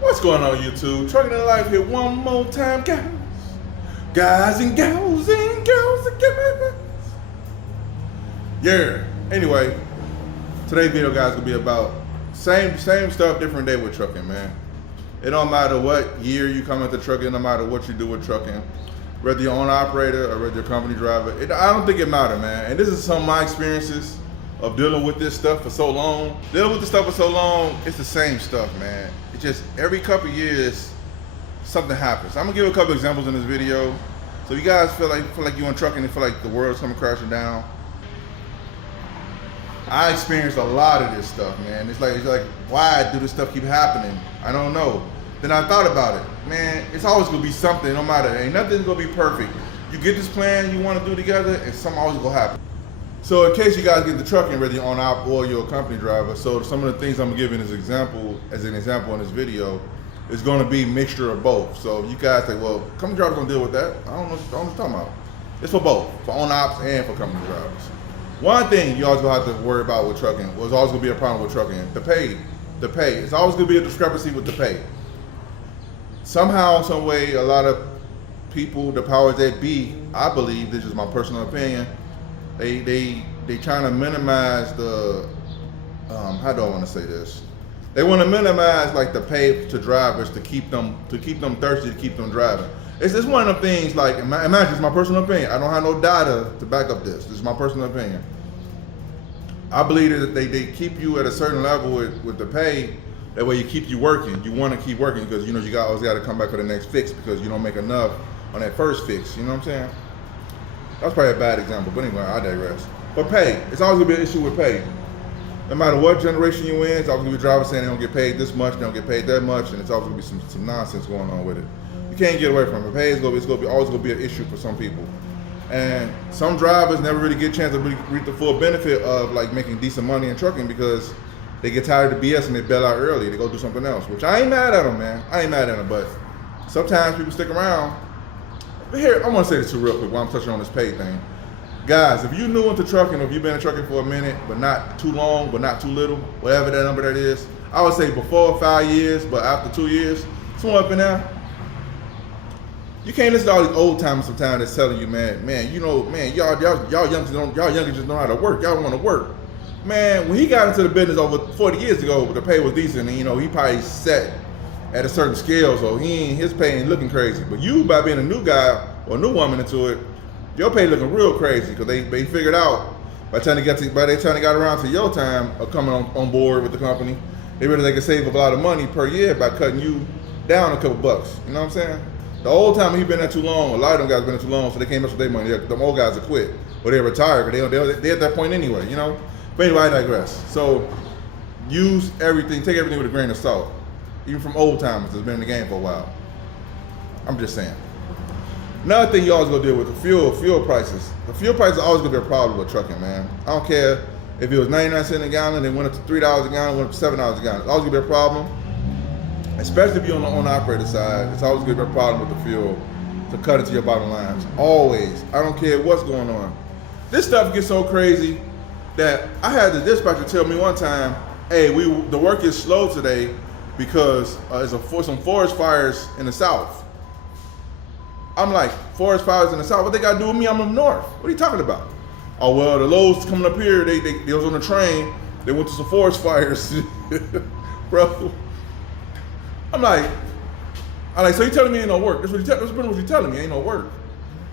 What's going on, YouTube? Trucking in Life here one more time, guys. Guys and gals and girls and guys. Yeah. Anyway, today's video, guys, gonna be about same stuff, different day with trucking, man. It don't matter what year you come into trucking, no matter what you do with trucking, whether you're owner operator or whether you're a company driver. I don't think it matters, man. And this is some of my experiences of dealing with this stuff for so long. Dealing with this stuff for so long, it's the same stuff, man. It's just every couple of years, something happens. I'm gonna give a couple examples in this video. So you guys feel like you're in trucking and feel like the world's coming crashing down. I experienced a lot of this stuff, man. It's like, why do this stuff keep happening? I don't know. Then I thought about it. Man, it's always gonna be something, no matter. Ain't nothing's gonna be perfect. You get this plan you wanna do together, and something always gonna happen. So in case you guys get the trucking, whether you're on op or you're a company driver, so some of the things I'm giving as an example in this video is gonna be mixture of both. So you guys say, well, company drivers don't deal with that. I don't know what you're talking about. It's for both, for on ops and for company drivers. One thing you always gonna have to worry about with trucking, was always gonna be a problem with trucking, the pay. The pay. It's always gonna be a discrepancy with the pay. Somehow, some way, a lot of people, the powers that be, I believe, this is my personal opinion, they trying to minimize the, how do I want to say this? They want to minimize like the pay to drivers to keep them thirsty, to keep them driving. It's just one of them things, like, imagine, it's my personal opinion. I don't have no data to back up this. This is my personal opinion. I believe that they keep you at a certain level with the pay. That way you keep you working. You want to keep working because you know you always got to come back for the next fix because you don't make enough on that first fix. You know what I'm saying? That's probably a bad example, but anyway, I digress. But pay, it's always gonna be an issue with pay. No matter what generation you in, it's always gonna be drivers saying they don't get paid this much, they don't get paid that much, and it's always gonna be some nonsense going on with it. You can't get away from it. Pay is always gonna be an issue for some people. And some drivers never really get a chance to really reap the full benefit of like making decent money in trucking because they get tired of the BS and they bail out early. They go do something else, which I ain't mad at them, man. I ain't mad at them, but sometimes people stick around. But here, I want to say this too real quick while I'm touching on this pay thing. Guys, if you're new into trucking, or if you've been in trucking for a minute, but not too long, but not too little, whatever that number that is, I would say before 5 years, but after 2 years, somewhere up in there, you can't listen to all these old timers sometimes that's telling you, man, you know, man, y'all youngsters just know how to work. Y'all want to work. Man, when he got into the business over 40 years ago, the pay was decent, and you know, he probably set at a certain scale, so his pay ain't looking crazy. But you, by being a new guy or a new woman into it, your pay looking real crazy because they figured out by the time they got around to your time of coming on board with the company, they realized they could save a lot of money per year by cutting you down a couple bucks. You know what I'm saying? The old time he been there too long, a lot of them guys been there too long, so they can't mess with their money. Them old guys are quit or they retired because they at that point anyway, you know? But anyway, I digress. So take everything with a grain of salt. Even from old timers that's been in the game for a while. I'm just saying. Another thing you always gonna deal with the fuel prices. The fuel prices are always gonna be a problem with trucking, man. I don't care if it was 99 cents a gallon, they went up to $3 a gallon, went up to $7 a gallon. It's always gonna be a problem. Especially if you're on the owner-operator side, it's always gonna be a problem with the fuel to cut into your bottom lines. Always. I don't care what's going on. This stuff gets so crazy that I had the dispatcher tell me one time, hey, the work is slow today because there's some forest fires in the south. I'm like, forest fires in the south? What they got to do with me? I'm up north. What are you talking about? Oh, well, the loads coming up here, they was on the train. They went to some forest fires. Bro. I'm like, so you telling me ain't no work? That's what you're telling me, ain't no work.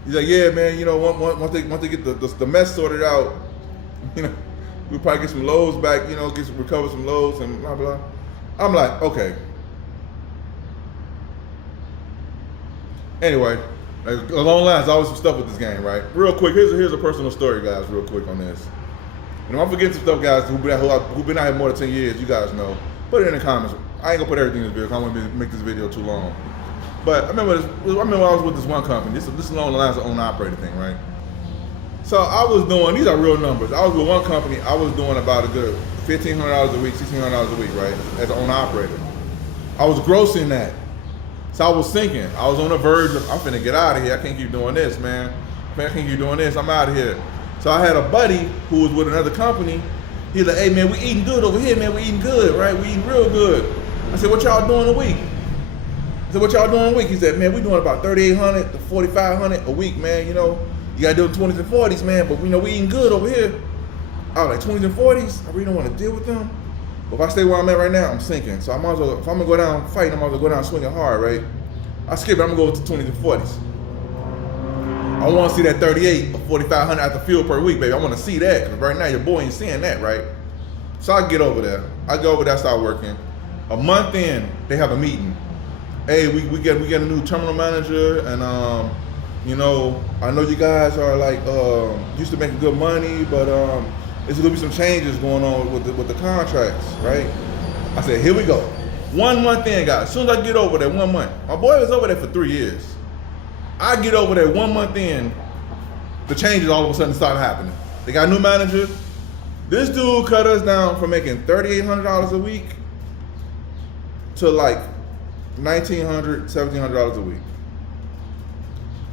He's like, yeah, man, you know, once they get the mess sorted out, you know, we'll probably get some loads back, you know, recover some loads and blah, blah. I'm like, okay. Anyway, along the lines, always some stuff with this game, right? Real quick, here's a personal story, guys, real quick on this. You know, I'm forgetting some stuff, guys, who've been out here more than 10 years, you guys know. Put it in the comments. I ain't gonna put everything in this video, because I don't want to make this video too long. But I remember I was with this one company. This is along the lines of owner-operator thing, right? So I was doing, these are real numbers. I was with one company, I was doing about a good $1,500 a week, $1,600 a week, right? As an owner operator. I was grossing that. So I was thinking, I was on the verge of, I'm finna get out of here. I can't keep doing this, man. I can't keep doing this, I'm out of here. So I had a buddy who was with another company. He's like, hey man, we eating good over here, man. We eating good, right? We eating real good. I said, what y'all doing a week? I said, what y'all doing a week? He said, man, we doing about 3,800 to 4,500 a week, man. You know, you gotta do the 20s and 40s, man. But we know we eating good over here. I was like, 20s and 40s? I really don't want to deal with them. But if I stay where I'm at right now, I'm sinking. So I might as well, if I'm gonna go down fighting, I might as well go down swinging hard, right? I skip it, I'm gonna go to 20s and 40s. I want to see that 38 or 4,500 at the field per week, baby. I want to see that, because right now your boy ain't seeing that, right? So I get over there. I go over there, I start working. A month in, they have a meeting. Hey, we get a new terminal manager, and you know, I know you guys are like used to making good money, but there's gonna be some changes going on with the contracts, right? I said, here we go. 1 month in, guys. As soon as I get over there, 1 month. My boy was over there for 3 years. I get over there 1 month in, the changes all of a sudden start happening. They got a new manager. This dude cut us down from making $3,800 a week to like $1,900, $1,700 a week.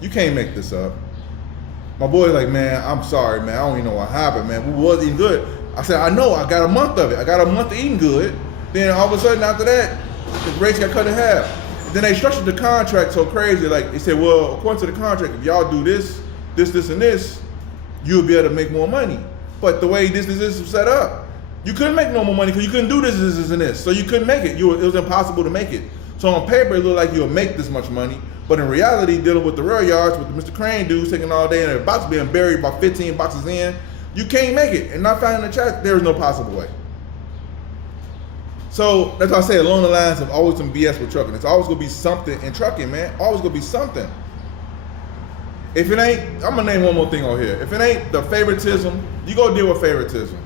You can't make this up. My boy's like, man, I'm sorry, man. I don't even know what happened, man. We wasn't eating good. I said, I know, I got a month of it. I got a month of eating good. Then all of a sudden after that, the rates got cut in half. Then they structured the contract so crazy. Like they said, well, according to the contract, if y'all do this, and this, you'll be able to make more money. But the way this was set up, you couldn't make no more money because you couldn't do this, and this. So you couldn't make it. It was impossible to make it. So on paper, it looked like you'll make this much money. But in reality, dealing with the rail yards, with the Mr. Crane dudes taking all day and the box being buried about 15 boxes in, you can't make it. And not finding the chat, there is no possible way. So that's why I say along the lines of always some BS with trucking. It's always gonna be something in trucking, man. Always gonna be something. If it ain't, I'm gonna name one more thing on here. If it ain't the favoritism, you go deal with favoritism.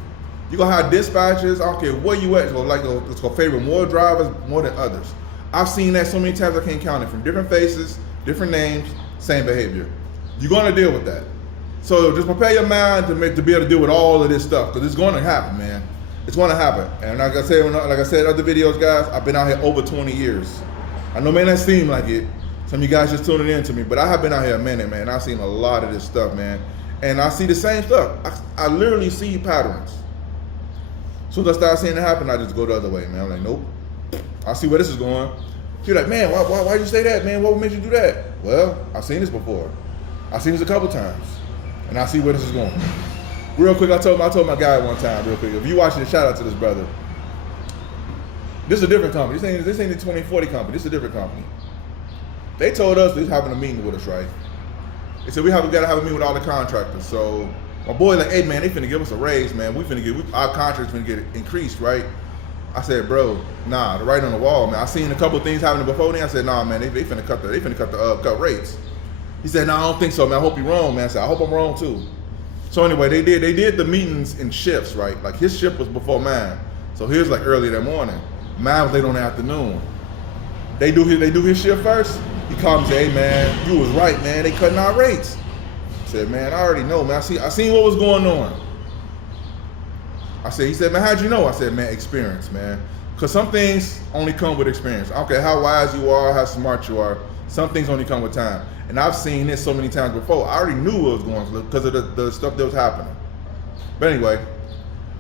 You gonna have dispatchers, I don't care where you at, it's gonna favor more drivers more than others. I've seen that so many times I can't count it, from different faces, different names, same behavior. You're gonna deal with that. So just prepare your mind to be able to deal with all of this stuff, because it's gonna happen, man. It's gonna happen. And like I said in other videos, guys, I've been out here over 20 years. I know it may not seem like it. Some of you guys just tuning in to me, but I have been out here a minute, man. I've seen a lot of this stuff, man. And I see the same stuff. I literally see patterns. As soon as I start seeing it happen, I just go the other way, man. I'm like, nope. I see where this is going. You're like, man, why'd you say that, man? What made you do that? Well, I've seen this before. I've seen this a couple times. And I see where this is going. Real quick, I told my guy one time, real quick, if you watching this, shout out to this brother. This is a different company. This ain't the 2040 company. This is a different company. They told us they was having a meeting with us, right? They said we gotta have a meeting with all the contractors. So my boy like, hey man, they finna give us a raise, man. Our contract's finna get increased, right? I said, bro, nah, the writing on the wall, man. I seen a couple things happening before then. I said, nah, man, they finna cut rates. He said, no, I don't think so, man. I hope you're wrong, man. I said, I hope I'm wrong too. So anyway, they did the meetings in shifts, right? Like his shift was before mine. So his like early that morning. Mine was late on the afternoon. They do his shift first. He called me and said, hey man, you was right, man. They cutting our rates. I said, man, I already know, man. I seen what was going on. He said, man, how'd you know? I said, man, experience, man. Because some things only come with experience. I don't care how wise you are, how smart you are. Some things only come with time. And I've seen this so many times before. I already knew what was going on because of the stuff that was happening. But anyway,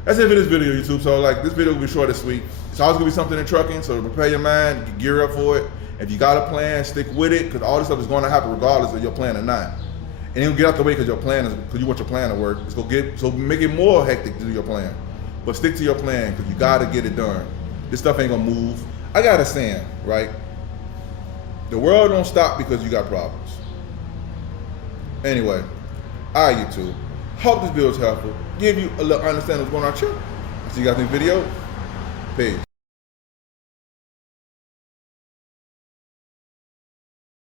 that's it for this video, YouTube. So like, this video will be short and sweet. It's always gonna be something in trucking, so prepare your mind, gear up for it. If you got a plan, stick with it, because all this stuff is going to happen regardless of your plan or not. And it'll get out the way because you want your plan to work. So make it more hectic to do your plan. But stick to your plan, because you gotta get it done. This stuff ain't gonna move. I got a saying, right? The world don't stop because you got problems. Anyway, all right, YouTube. Hope this video is helpful. Give you a little understanding of what's going on. See you guys in the video. Peace.